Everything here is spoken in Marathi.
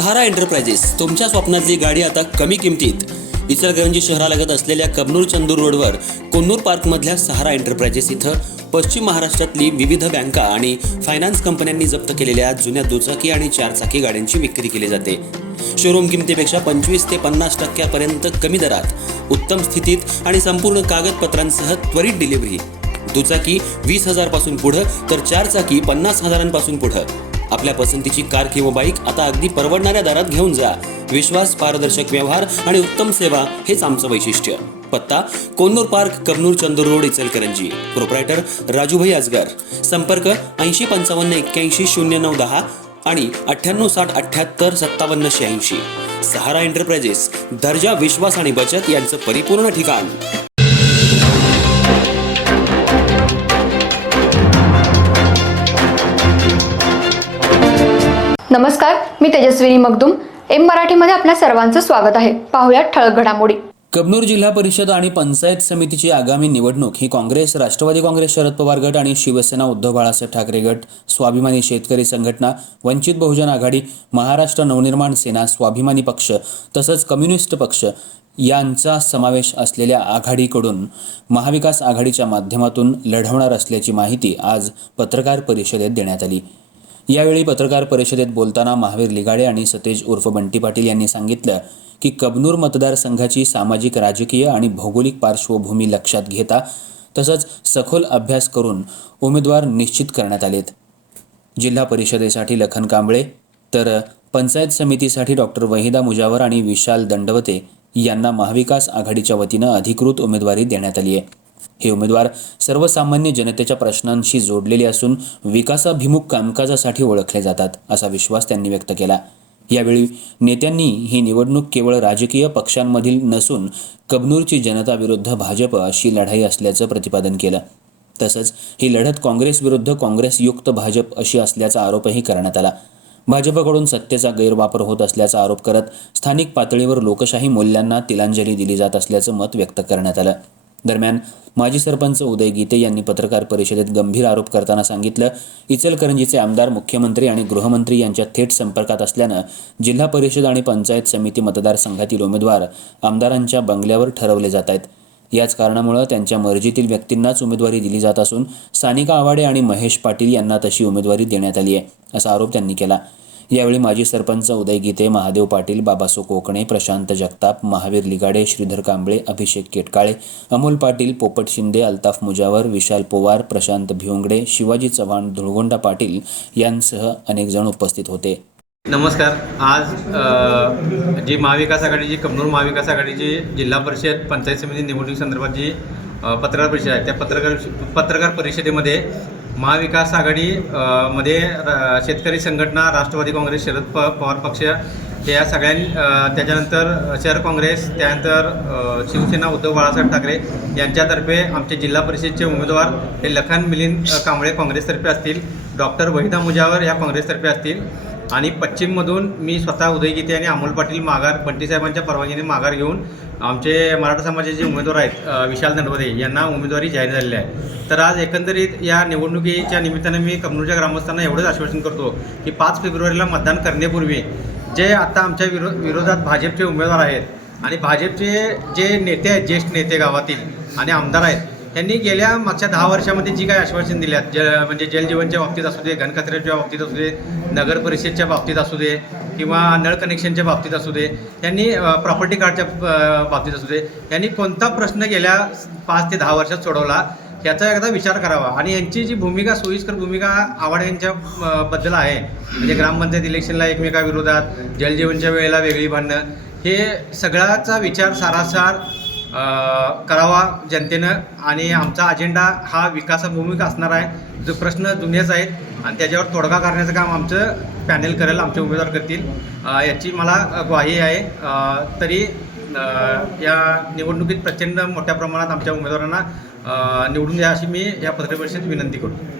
सहारा एंटरप्राइजेस तुमच्या स्वप्नातली गाडी आता कमी किमतीत. इचलकरंजी शहरालगत असलेल्या कबनूर चंदूर रोडवर कोन्नूर पार्कमधल्या सहारा एंटरप्राइजेस इथं पश्चिम महाराष्ट्रातली विविध बँका आणि फायनान्स कंपन्यांनी जप्त केलेल्या जुन्या दुचाकी आणि चारचाकी गाड्यांची विक्री केली जाते. शोरूम किमतीपेक्षा 25 ते 50% कमी दरात, उत्तम स्थितीत आणि संपूर्ण कागदपत्रांसह त्वरित डिलिव्हरी. दुचाकी 20,000 पासून पुढं तर चारचाकी 50,000 पुढं. आपल्या पसंतीची कार किंवा बाईक आता अगदी परवडणाऱ्या दरात घेऊन जा. विश्वास, पारदर्शक व्यवहार आणि उत्तम सेवा हेच आमचं वैशिष्ट्य. पत्ता Konnur park, Kabnur Chandur road, Ichalkaranji. Proprietor Rajubhai Ajgar. संपर्क 8055810910 आणि 9860785786. सहारा एंटरप्राइजेस, दर्जा, विश्वास आणि बचत यांचं परिपूर्ण ठिकाण. नमस्कार, मी तेजस्विनी मगदूम. एम मराठीमध्ये आपल्या सर्वांचं स्वागत आहे. पाहूयात ठळक घडामोडी. कबनूर जिल्हा परिषद आणि पंचायत समितीची आगामी निवडणूक ही काँग्रेस, राष्ट्रवादी काँग्रेस, शरद पवार गट आणि शिवसेना उद्धव बाळासाहेब ठाकरे गट, स्वाभिमानी शेतकरी संघटना, वंचित बहुजन आघाडी, महाराष्ट्र नवनिर्माण सेना, स्वाभिमानी पक्ष तसंच कम्युनिस्ट पक्ष यांचा समावेश असलेल्या आघाडीकडून महाविकास आघाडीच्या माध्यमातून लढवणार असल्याची माहिती आज पत्रकार परिषदेत देण्यात आली. यावेळी पत्रकार परिषदेत बोलताना महावीर लिगाडे आणि सतेज उर्फ बंटी पाटील यांनी सांगितलं की कबनूर मतदारसंघाची सामाजिक, राजकीय आणि भौगोलिक पार्श्वभूमी लक्षात घेता तसंच सखोल अभ्यास करून उमेदवार निश्चित करण्यात आलेत. जिल्हा परिषदेसाठी लखन कांबळे तर पंचायत समितीसाठी डॉक्टर वहिदा मुजावर आणि विशाल दंडवते यांना महाविकास आघाडीच्या वतीनं अधिकृत उमेदवारी देण्यात आली आहे. हे उमेदवार सर्वसामान्य जनतेच्या प्रश्नांशी जोडलेले असून विकासाभिमुख कामकाजासाठी ओळखले जातात, असा विश्वास त्यांनी व्यक्त केला. यावेळी नेत्यांनी ही निवडणूक केवळ राजकीय पक्षांमधील नसून कबनूरची जनता विरुद्ध भाजप अशी लढाई असल्याचं प्रतिपादन केलं. तसंच ही लढत काँग्रेस विरुद्ध काँग्रेसयुक्त भाजप अशी असल्याचा आरोपही करण्यात आला. भाजपकडून सत्तेचा गैरवापर होत असल्याचा आरोप करत स्थानिक पातळीवर लोकशाही मूल्यांना तिलांजली दिली जात असल्याचं मत व्यक्त करण्यात आलं. दरम्यान माजी सरपंच उदय गीते यांनी पत्रकार परिषदेत गंभीर आरोप करताना सांगितलं, इचलकरंजीचे आमदार मुख्यमंत्री आणि गृहमंत्री यांच्या थेट संपर्कात असल्यानं जिल्हा परिषद आणि पंचायत समिती मतदारसंघातील उमेदवार आमदारांच्या बंगल्यावर ठरवले जात आहेत. याच कारणामुळे त्यांच्या मर्जीतील व्यक्तींनाच उमेदवारी दिली जात असून सानिका आवाडे आणि महेश पाटील यांना तशी उमेदवारी देण्यात आली आहे, असा आरोप त्यांनी केला. यावेळी माजी सरपंच उदय गीते, महादेव पाटील, बाबासो कोकणे, प्रशांत जगताप, महावीर लिगाडे, श्रीधर कांबळे, अभिषेक केटकाळे, अमोल पाटील, पोपट शिंदे, अल्ताफ मुजावर, विशाल पोवार, प्रशांत भिवंगडे, शिवाजी चव्हाण, धुळगोंडा पाटील यांसह अनेक जण उपस्थित होते. नमस्कार. आज जी महाविकास आघाडीची कबनूर महाविकास आघाडीची जिल्हा परिषद पंचायत समिती निवडणूक संदर्भात पत्रकार परिषद आहे, त्या पत्रकार परिषदेमध्ये महाविकास आघाडी मध्ये शेतकरी संघटना, राष्ट्रवादी काँग्रेस, शरद पवार पक्ष या त्याच्यानंतर शहर काँग्रेस, त्यानंतर शिवसेना उद्धव बाळासाहेब ठाकरे यांच्यातर्फे आमचे जिल्हा परिषदचे उमेदवार हे लखन मिलिंद कांबळे काँग्रेसतर्फे असतील, डॉक्टर वहिदा मुजावर या काँग्रेसतर्फे असतील आणि पश्चिममधून मी स्वतः उदय गीते आणि अमोल पाटील बंटीसाहेबांच्या परवानगीने माघार घेऊन आमचे मराठा समाजाचे उमेदवार आहेत विशाल दंडवते यांना उमेदवारी जाहीर झालेली आहे. तर आज एकंदरीत या निवडणुकीच्या निमित्तानं मी कबनूरच्या ग्रामस्थांना एवढंच आश्वासन करतो की 5 फेब्रुवारीला मतदान करण्यापूर्वी जे आता आमच्या विरोधात भाजपचे उमेदवार आहेत आणि भाजपचे जे नेते आहेत, ज्येष्ठ नेते गावातील आणि आमदार आहेत, त्यांनी गेल्या मागच्या 10 वर्षामध्ये जी काही आश्वासन दिल्यात, म्हणजे जलजीवनच्या बाबतीत असू दे, घनकचऱ्याच्या बाबतीत असू दे, नगर परिषदच्या बाबतीत असू दे किंवा नळ कनेक्शनच्या बाबतीत असू दे, त्यांनी प्रॉपर्टी कार्डच्या बाबतीत असू दे, त्यांनी कोणता प्रश्न गेल्या 5 ते 10 वर्षात सोडवला याचा एकदा विचार करावा. आणि यांची जी भूमिका, सोयीस्कर भूमिका आव्हाड यांच्या बद्दल आहे, म्हणजे ग्रामपंचायत इलेक्शनला एकमेकाविरोधात, जलजीवनच्या वेळेला वेगळी भांडणं, हे सगळ्याचा विचार सारासार करावा जनतेनं. आणि आमचा अजेंडा हा विकासाभिमुख असणार आहे. जो प्रश्न जुनेच आहेत आणि त्याच्यावर तोडगा करण्याचं काम आमचं पॅनेल करेल, आमचे उमेदवार करतील, याची मला ग्वाही आहे. तरी या निवडणुकीत प्रचंड मोठ्या प्रमाणात आमच्या उमेदवारांना निवडून द्या अशी मी या पत्रकार परिषदेत विनंती करतो.